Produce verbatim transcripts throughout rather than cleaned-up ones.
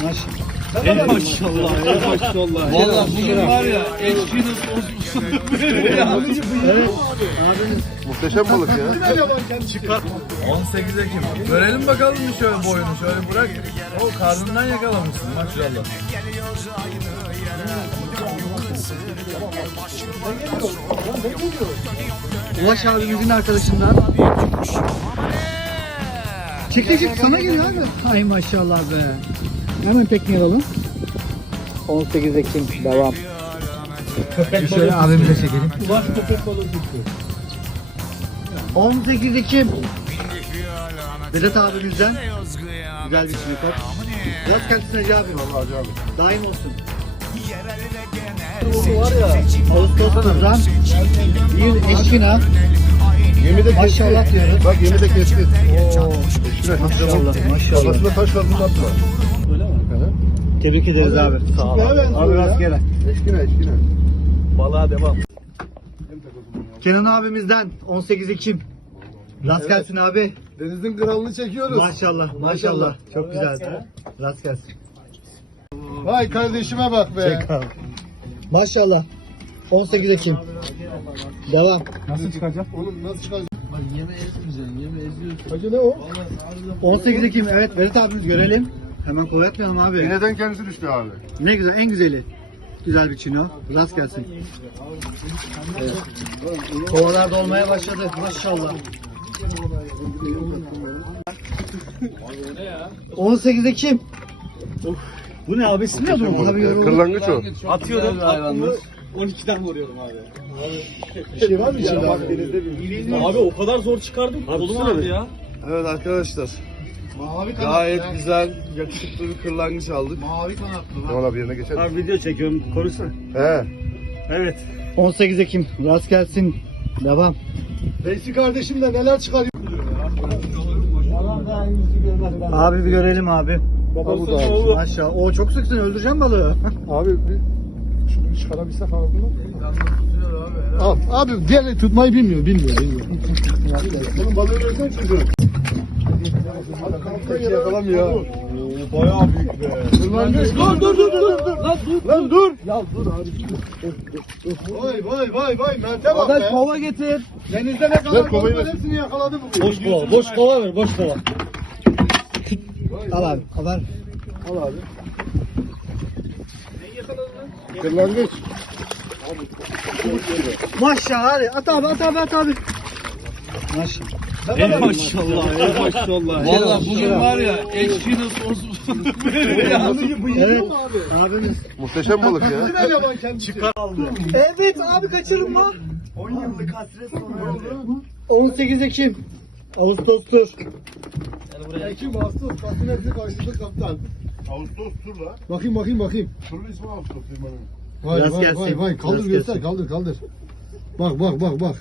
Maşallah. Ey maşallah, ey maşallah. Valla bugün var ya, eşkinin sonsuz. Evet. Abiniz. Muhteşem balık ya. Çıkar. on sekiz Ekim. Görelim bakalım bir şöyle boyunu, şöyle bırak. O karnından yakalamışsın maşallah. Ulaş abimizin arkadaşından. Çek çek çek sana geliyor abi. Ay maşallah be. Hemen tekneye alalım. on sekiz Ekim devam. Bir şöyle abimize çekelim. Ulaş köpek balığı tuttu. on sekiz Ekim. Vedat abimizden güzel bir silikop. Yaz kendisine Hacı abi. Vallahi Hacı abi. Daim olsun. Bu var ya. Ağustos'tan bir eşkina. Yemi de kesti. Maşallah diyoruz. Bak yemi de kesti. Oo. Şuraya Maşallah maşallah. Kafasına taş kaldığını atma. Öyle mi? Tebrik ederiz abi. Sağ ol abi. Abi rastgele. Eşkine eşkine. Balığa devam. Kenan abimizden on sekiz Ekim. Rast gelsin abi. Denizin kralını çekiyoruz. Maşallah maşallah. Çok güzel. Rast gelsin. Vay kardeşime bak be. Çek abi. Maşallah. on sekiz Ekim. Devam. Nasıl çıkacak? Oğlum nasıl çıkacak? Bak yeme ezmeyeceksin, yeme eziyorsun. Hacı ne o? on sekiz Ekim evet Vedat abimiz görelim. Hemen kolay etmeyelim abi. İğneden kendisi düştü abi. Ne güzel en güzeli. Güzel bir çino. Rast gelsin. Evet. Kovalar dolmaya başladı. Maşallah. on sekiz Ekim. Bu ne abi? İsmi ne bu? Abi yoruldu. Kırlangıç o. Atıyorum, aklımı on ikiden vuruyorum abi. Bir şey var mı içinde abi? Abi o kadar zor çıkardım. Kolum ağrıdı ya. Evet arkadaşlar, Mavi kanatlı. gayet güzel, yakışıklı bir kırlangıç aldık. Mavi kanatlı. Tamam abi yerine geçelim. Abi video çekiyorum, konuşsana. He. Evet. on sekiz Ekim. Rast gelsin. Devam. Veysi kardeşim de neler çıkarıyor. Abi bir görelim abi. Baba bu da abi. Maşallah. O çok sıksın. Öldüreceğim balığı. Abi bir şunu bir çıkarabilsek abi bunu. Al abi diğer tutmayı bilmiyor bilmiyor bilmiyor. Oğlum balığı versene çocuğu. Hadi yakalamıyor. Bayağı büyük be. Dur dur dur dur dur. Lan dur. Lan dur. Ya dur abi. Vay vay vay vay Mert'e bak be. kova getir. Denizde ne kadar balık var hepsini yakaladı bugün. Boş kova, boş kova ver, boş kova. Al abi. Al ver. Al abi. Kırlangıç. Maşallah hadi. At abi at abi at abi. Maşallah. Ey maşallah, ey maşallah. Valla bugün var ya, eşkinin sonsuz. Evet. Abimiz. Muhteşem balık ya. Çıkar aldı. Evet abi kaçırma. on yıllık hasret sonu. on sekiz Ekim. Ağustos'tur. Ekim Ağustos Kasım hepsi karşılıklı kaptan. Ağustos turla. Bakayım bakayım bakayım. Turun ismi Ağustos firmanın. Vay Rast vay gelsin. vay vay kaldır Rast göster gelsin. kaldır kaldır. Bak bak bak bak.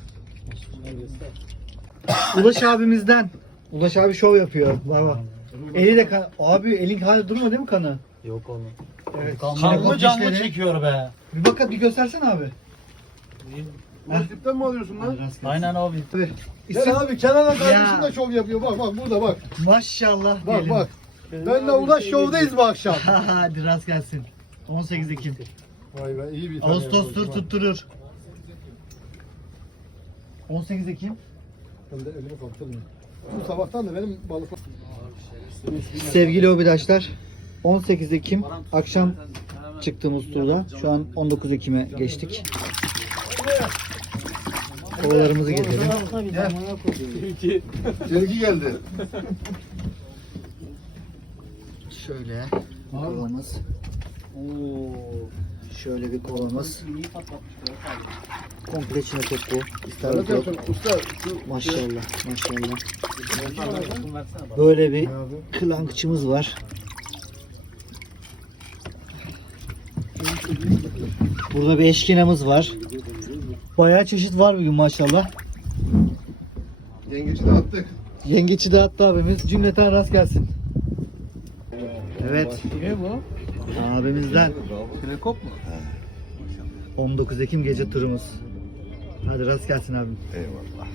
Ulaş abimizden. Ulaş abi şov yapıyor. Bak bak. Eli de kan. Abi elin hala durmuyor değil mi kanı? Yok oğlum. Evet. Kanlı canlı dişleri. çekiyor be. Bir bak bir göstersene abi. Bu tipten mi alıyorsun lan? Aynen abi. Tabii. Gel İsim... abi Kenan kardeşim Ya. de şov yapıyor. Bak bak burada bak. Maşallah Bak diyelim. bak. Benle Ulaş şovdayız bu akşam. Hadi rast gelsin. on sekiz Ekim. Vay be iyi bir tane. Ağustos'tur yapalım. tutturur. on sekiz Ekim. Ben de elimi kaptırmıyorum. Bu sabahtan da benim balıklar. Sevgili hobidaşlar, on sekiz Ekim akşam çıktığımız turda. Şu an on dokuz Ekim'e geçtik. Kovalarımızı gezelim. Sevgi geldi. Şöyle kovamız. Şöyle bir kovamız. Komple içine toplu. İstavrit yok. Usta şu Maşallah, maşallah. Böyle bir kılankçımız var. Burada bir eşkinamız var. Bayağı çeşit var bugün maşallah. yengeci de attık. Yengeçi de attı abimiz. Cümleten rast gelsin. Evet. Ne bu? Abimizden Telekop mu? on dokuz Ekim gece turumuz. Hadi rast gelsin abim. Eyvallah.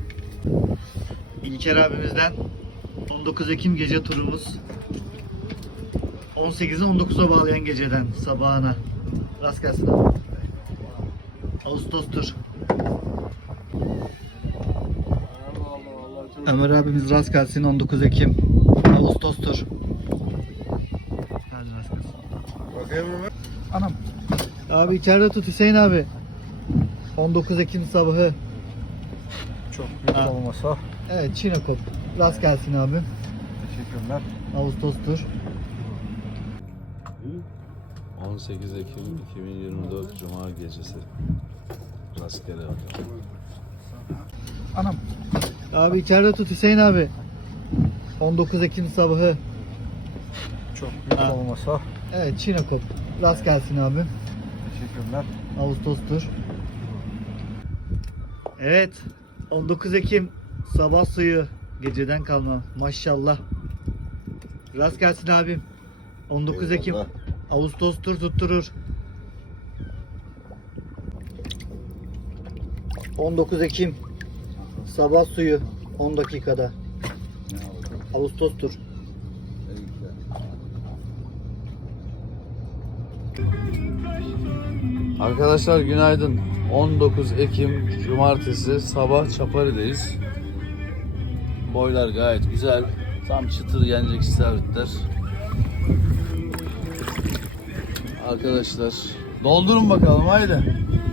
İlker abimizden on dokuz Ekim gece turumuz. on sekizden on dokuza bağlayan geceden sabahına. Rast gelsin abi. Ağustos'tur. Ömer abimiz rast gelsin, on dokuz Ekim. Ağustos'tur. Hadi rast gelsin. Bakayım Ömer. Anam. Abi içeride tut Hüseyin abi. on dokuz Ekim sabahı. Çok büyük Ha. olmasa. Evet, Çinekop. Rast gelsin abi. Teşekkürler. Ağustos'tur. on sekiz Ekim iki bin yirmi dört Cuma gecesi. Rastgele bakalım. Anam. Abi içeride tut Hüseyin abi. on dokuz Ekim sabahı. Çok büyük Ha. olmasa. Evet, Çinekop. Rast gelsin abi. Teşekkürler. Ağustos'tur. Evet. on dokuz Ekim sabah suyu. Geceden kalma. Maşallah. Rast gelsin abim. on dokuz Ekim Eyvallah. Ağustos'tur, tutturur. on dokuz Ekim sabah suyu on dakikada. Ağustos'tur. Arkadaşlar günaydın. on dokuz Ekim Cumartesi sabah Çapari'deyiz. Boylar gayet güzel. Tam çıtır yenecek istavritler. Arkadaşlar doldurun bakalım haydi.